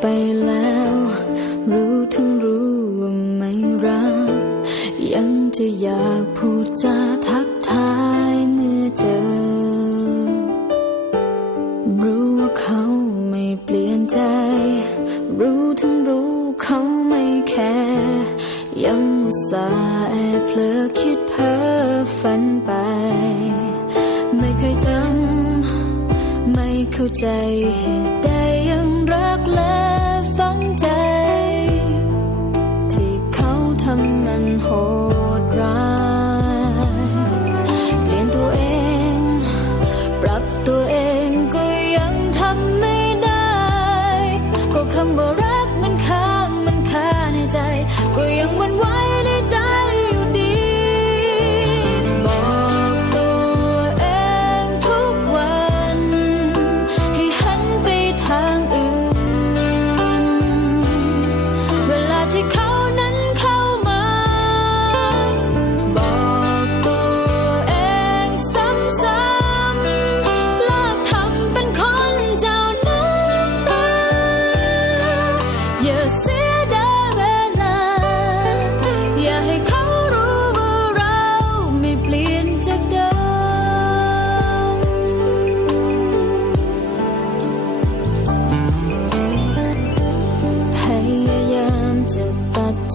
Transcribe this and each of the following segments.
ไปแล้ว รู้ทั้งรู้ว่าไม่รัก ยังจะอยากพูดจาทักทายเมื่อเจอ รู้ว่าเขาไม่เปลี่ยนใจ รู้ทั้งรู้เขาไม่แคร์ยังอุตส่าห์แอบเพลอคิดเพ้อฝันไป ไม่เคยจำไม่เข้าใจเหตุใดยังรักและ ฝังใจ ที่เขาทำมันโหดร้าย เปลี่ยนตัวเอง ปรับตัวเองก็ยังทำไม่ได้ ก็คำว่ารักมันค้างมันคาในใจ ก็ยังวันไหว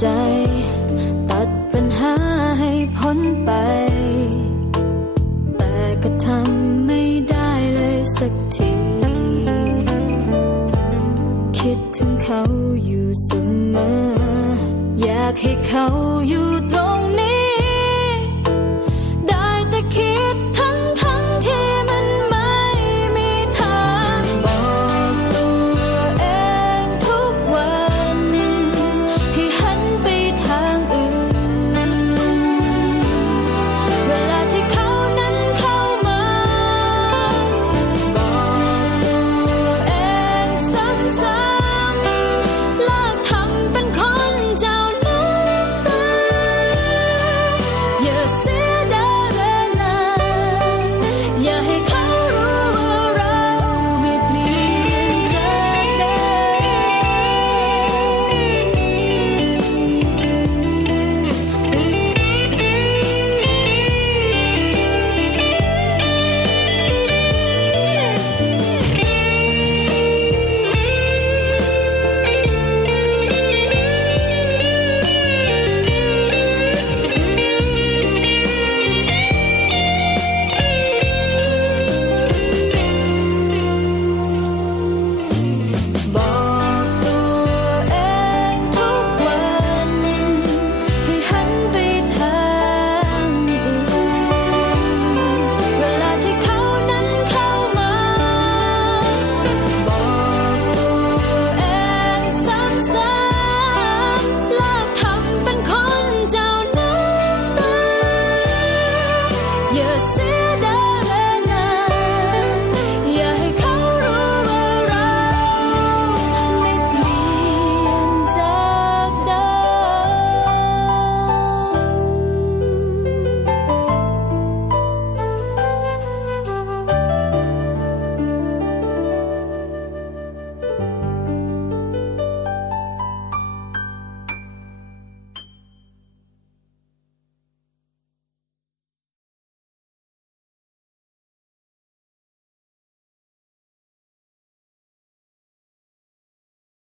ใจ ตัดปัญหาให้พ้นไป แต่ก็ทำไม่ได้เลยสักที คิดถึงเขาอยู่เสมอ อยากให้เขาอยู่ตรงนี้